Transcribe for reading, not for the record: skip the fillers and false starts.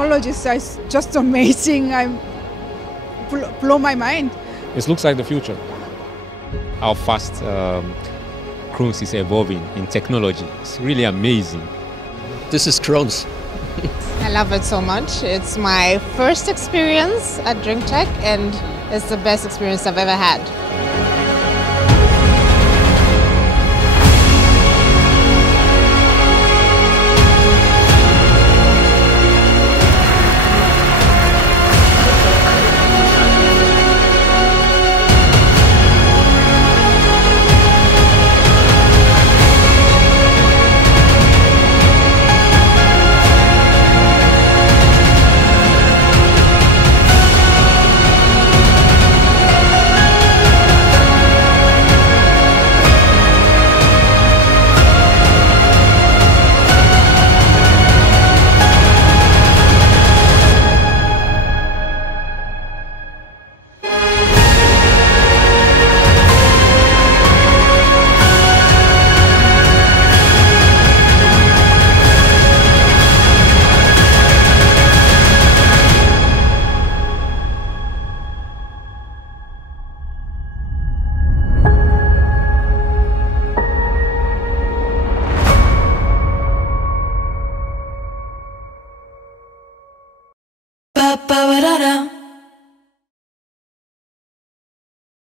technologies are just amazing. Blow my mind. It looks like the future. How fast Krones is evolving in technology. It's really amazing. This is Krones. I love it so much. It's my first experience at drinktec and it's the best experience I've ever had. Ba ba ba da da.